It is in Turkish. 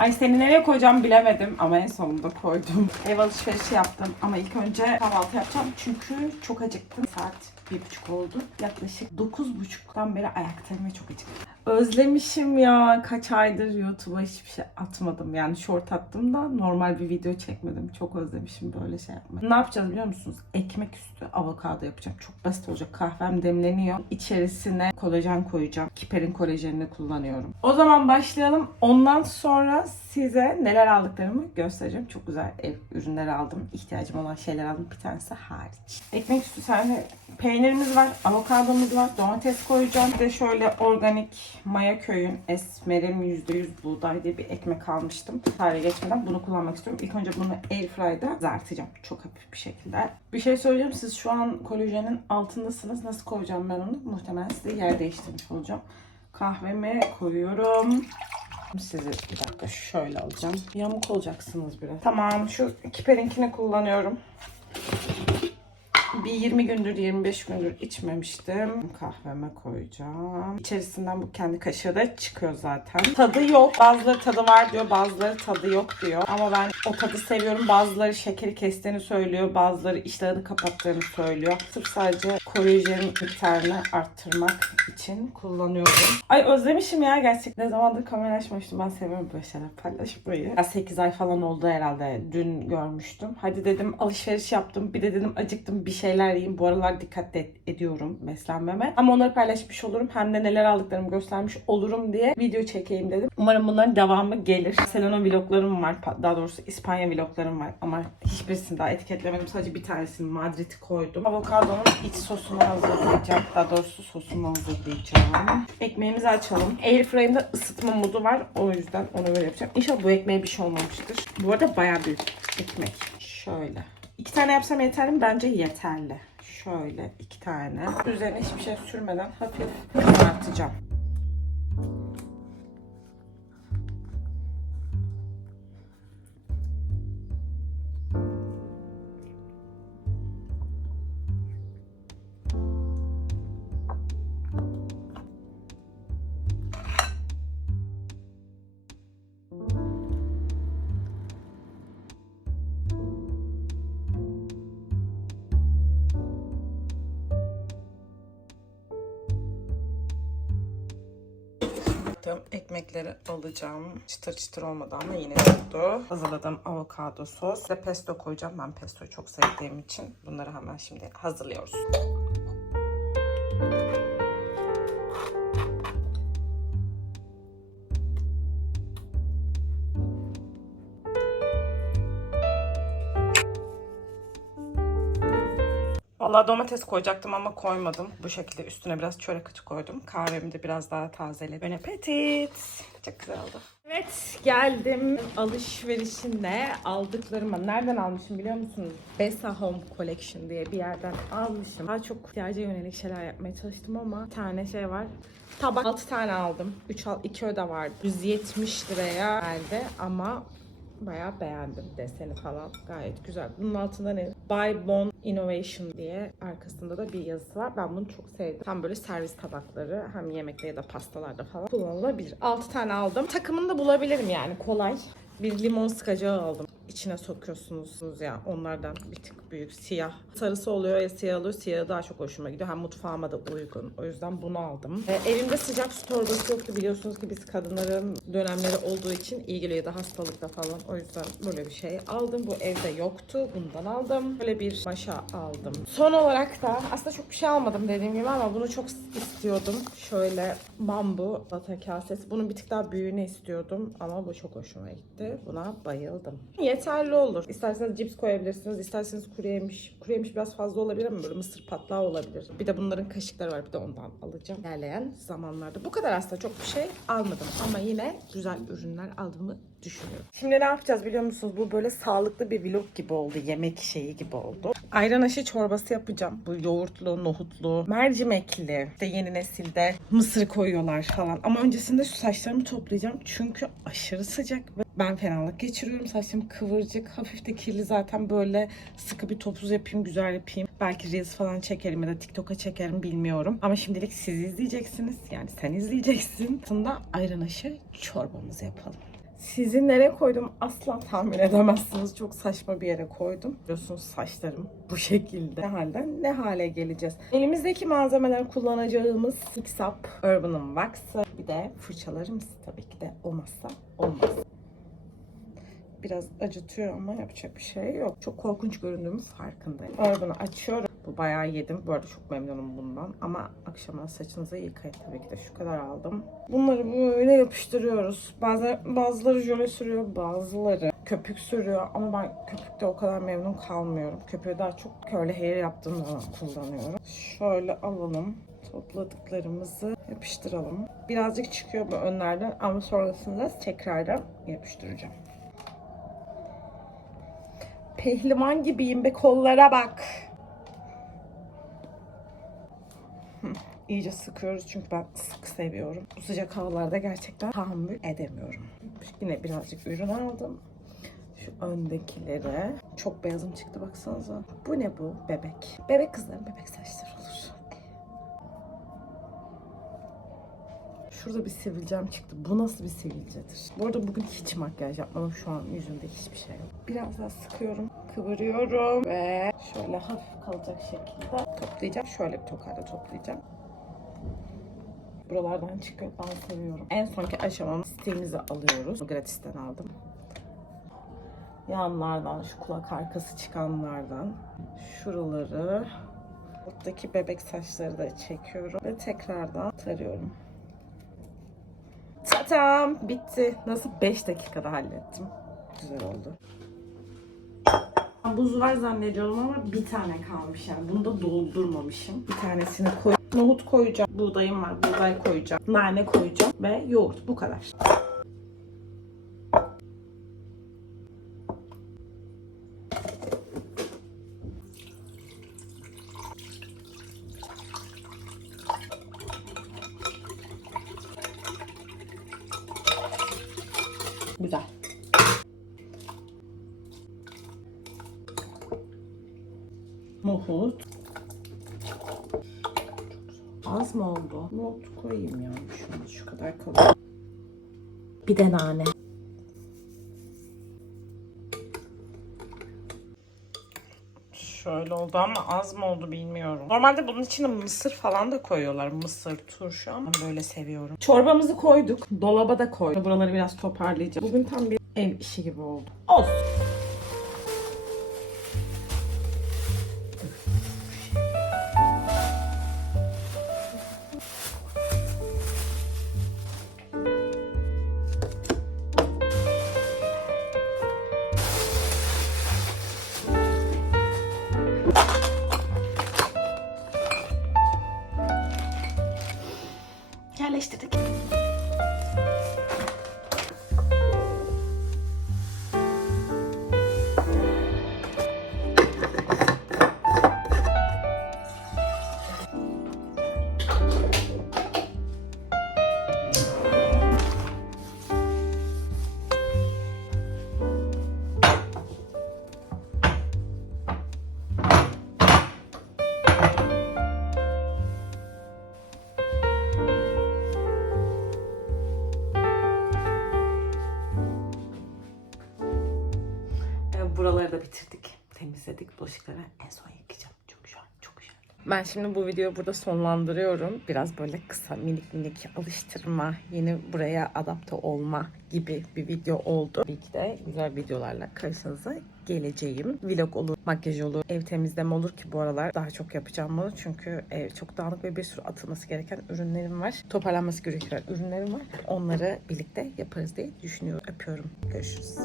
Ay seni nereye koyacağım bilemedim ama en sonunda koydum. Ev alışverişi yaptım ama ilk önce kahvaltı yapacağım çünkü çok acıktım. Saat bir buçuk oldu. Yaklaşık dokuz buçuktan beri ayaktayım ve çok acıktım. Özlemişim ya. Kaç aydır YouTube'a hiçbir şey atmadım. Yani short attım da normal bir video çekmedim. Çok özlemişim böyle şey yapmayı. Ne yapacağız biliyor musunuz? Ekmek üstü avokado yapacağım. Çok basit olacak. Kahvem demleniyor. İçerisine kolajen koyacağım. Kiper'in kolajenini kullanıyorum. O zaman başlayalım. Ondan sonra size neler aldıklarımı göstereceğim. Çok güzel ev ürünleri aldım. İhtiyacım olan şeyler aldım. Bir tanesi hariç. Ekmek üstü sadece peynirimiz var. Avokadomuz var. Domates koyacağım. Bir de şöyle organik Maya Köy'ün esmerim %100 buğday diye bir ekmek almıştım. Tarihe geçmeden bunu kullanmak istiyorum. İlk önce bunu airfryer'da kızartacağım. Çok hafif bir şekilde. Bir şey söyleyeceğim. Siz şu an kolajenin altındasınız. Nasıl koyacağım ben onu? Muhtemelen size yer değiştirmiş olacağım. Kahvemi koyuyorum. Sizi bir dakika şöyle alacağım. Yamuk olacaksınız biraz. Tamam şu kiperinkini kullanıyorum. Bir 20 gündür 25 gündür içmemiştim. Kahveme koyacağım. İçerisinden bu kendi kaşığı da çıkıyor zaten. Tadı yok. Bazıları tadı var diyor. Bazıları tadı yok diyor. Ama ben o tadı seviyorum. Bazıları şekeri kestiğini söylüyor. Bazıları iştahını kapattığını söylüyor. Sırf sadece kolajen miktarını arttırmak için kullanıyorum. Ay özlemişim ya gerçekten. Ne zamandır kamera açmamıştım. Ben seviyorum böyle şeyler paylaşmayı. Ya 8 ay falan oldu herhalde. Dün görmüştüm. Hadi dedim alışveriş yaptım. Bir de dedim acıktım bir şeyler yiyeyim. Bu aralar dikkat de ediyorum beslenmeme. Ama onları paylaşmış olurum. Hem de neler aldıklarımı göstermiş olurum diye video çekeyim dedim. Umarım bunların devamı gelir. Selena vloglarım var. Daha doğrusu İspanya vloglarım var. Ama hiçbirisini daha etiketlemedim. Sadece bir tanesini Madrid'i koydum. Avokadonun iç sosunu hazırlayacağım. Daha doğrusu sosunu hazırlayacağım. Ekmeğimizi açalım. Airfryer'da ısıtma modu var. O yüzden onu böyle yapacağım. İnşallah bu ekmeğe bir şey olmamıştır. Bu arada bayağı büyük ekmek. Şöyle. İki tane yapsam yeterli mi? Bence yeterli. Şöyle iki tane. Üzerine hiçbir şey sürmeden hafif kızartacağım. Yaptığım ekmekleri alacağım. Çıtır çıtır olmadı ama yine oldu. Hazırladığım avokado sos ve pesto koyacağım. Ben pestoyu çok sevdiğim için bunları hemen şimdi hazırlıyoruz. Vallahi domates koyacaktım ama koymadım. Bu şekilde üstüne biraz çörek açı koydum. Kahvemi de biraz daha tazeledim. Bon appetit. Çok güzel oldu. Evet geldim alışverişinde aldıklarımı nereden almışım biliyor musunuz? Besa Home Collection diye bir yerden almışım. Daha çok ihtiyaca yönelik şeyler yapmaya çalıştım ama bir tane şey var. Tabak 6 tane aldım. 3 al 2 öde vardı. 170 liraya geldi ama bayağı beğendim deseni falan. Gayet güzel. Bunun altında ne? Buy Bon Innovation diye arkasında da bir yazısı var. Ben bunu çok sevdim. Tam böyle servis tabakları hem yemekte ya da pastalarda falan kullanılabilir. 6 tane aldım. Takımını da bulabilirim yani kolay. Bir limon sıkacağı aldım. İçine sokuyorsunuz ya onlardan bir tık büyük siyah. Sarısı oluyor ya siyah oluyor. Siyahı daha çok hoşuma gidiyor. Hem mutfağıma da uygun. O yüzden bunu aldım. Ee, evimde sıcak su torbası yoktu. Biliyorsunuz ki biz kadınların dönemleri olduğu için iyi geliyor da hastalıkta falan. O yüzden böyle bir şey aldım. Bu evde yoktu. Bundan aldım. Böyle bir maşa aldım. Son olarak da aslında çok bir şey almadım dediğim gibi ama bunu çok istiyordum. Şöyle bambu lata kasesi. Bunun bir tık daha büyüğünü istiyordum ama bu çok hoşuma gitti. Buna bayıldım. Yeterli olur. İsterseniz cips koyabilirsiniz. isterseniz kuru yemiş. Kuru yemiş biraz fazla olabilir ama böyle mısır patlağı olabilir. Bir de bunların kaşıkları var. Bir de ondan alacağım. İlerleyen zamanlarda. Bu kadar aslında çok bir şey almadım. Ama yine güzel ürünler aldığımı düşünüyorum. Şimdi ne yapacağız biliyor musunuz? Bu böyle sağlıklı bir vlog gibi oldu. Yemek şeyi gibi oldu. Ayran aşı çorbası yapacağım. Bu yoğurtlu, nohutlu, mercimekli. İşte yeni nesilde mısır koyuyorlar falan. Ama öncesinde şu saçlarımı toplayacağım. Çünkü aşırı sıcak ve ben fenalık geçiriyorum. Saçım kıvırcık, hafif de kirli zaten böyle sıkı bir topuz yapayım, güzel yapayım. Belki Reels falan çekerim ya da TikTok'a çekerim bilmiyorum. Ama şimdilik siz izleyeceksiniz. Yani sen izleyeceksin. Aslında ayran aşı çorbamızı yapalım. Sizi nereye koydum asla tahmin edemezsiniz. Çok saçma bir yere koydum. Biliyorsunuz saçlarım bu şekilde. Ne halden ne hale geleceğiz. Elimizdeki malzemeler kullanacağımız Fix Up Urban'ın Wax'ı. Bir de fırçalarımız tabii ki de olmazsa olmaz. Biraz acıtıyor ama yapacak bir şey yok. Çok korkunç göründüğümü farkındayım. Urban'ı açıyorum. Bu bayağı yedim. Bu arada çok memnunum bundan. Ama akşama saçınızı yıkayın tabii ki de. Şu kadar aldım. Bunları böyle yapıştırıyoruz. Bazen bazıları jöle sürüyor, bazıları köpük sürüyor. Ama ben köpükte o kadar memnun kalmıyorum. Köpüğü daha çok curly hair yaptığım zaman kullanıyorum. Şöyle alalım. Topladıklarımızı yapıştıralım. Birazcık çıkıyor bu önlerden ama sonrasında tekrardan yapıştıracağım. Pehlivan gibiyim be kollara bak. İyice sıkıyoruz çünkü ben sık seviyorum. Bu sıcak havalarda gerçekten tahammül edemiyorum. Yine birazcık ürün aldım. Şu öndekileri. Çok beyazım çıktı baksanıza. Bu ne bu? Bebek. Bebek kızların bebek saçları olur. Şurada bir sivilcem çıktı. Bu nasıl bir sivilcedir? Bu arada bugün hiç makyaj yapmadım. Şu an yüzümde hiçbir şey yok. Biraz daha sıkıyorum. Kıvırıyorum ve şöyle hafif kalacak şekilde toplayacağım. Şöyle bir tokayla toplayacağım. Buralardan çıkıyor. Ben seviyorum. En sonki aşamamız stilimizi alıyoruz. Gratis'ten aldım. Yanlardan, şu kulak arkası çıkanlardan şuraları buradaki bebek saçları da çekiyorum ve tekrardan tarıyorum. Tatam bitti. Nasıl 5 dakikada hallettim. Güzel oldu. Buz var zannediyorum ama bir tane kalmış yani. Bunu da doldurmamışım. Bir tanesini koy. Nohut koyacağım. Buğdayım var. Buğday koyacağım. Nane koyacağım. Ve yoğurt. Bu kadar. Güzel. Nohut. Az mı oldu? Nohut koyayım ya. Şunu şu kadar kalıyor. Bir de nane. Şöyle oldu ama az mı oldu bilmiyorum. Normalde bunun içine mısır falan da koyuyorlar. Mısır, turşu ama ben böyle seviyorum. Çorbamızı koyduk. Dolaba da koyduk. Buraları biraz toparlayacağım. Bugün tam bir ev işi gibi oldu. Olsun. Buraları da bitirdik. Temizledik. Bulaşıkları en son yıkayacağım. Çok güzel. Çok güzel. Ben şimdi bu videoyu burada sonlandırıyorum. Biraz böyle kısa minik minik alıştırma, yeni buraya adapte olma gibi bir video oldu. Tabii ki de güzel videolarla karşınıza geleceğim. Vlog olur, makyaj olur, ev temizleme olur ki bu aralar daha çok yapacağım bunu. Çünkü ev çok dağınık ve bir sürü atılması gereken ürünlerim var. Toparlanması gereken ürünlerim var. Onları birlikte yaparız diye düşünüyorum. Öpüyorum. Görüşürüz.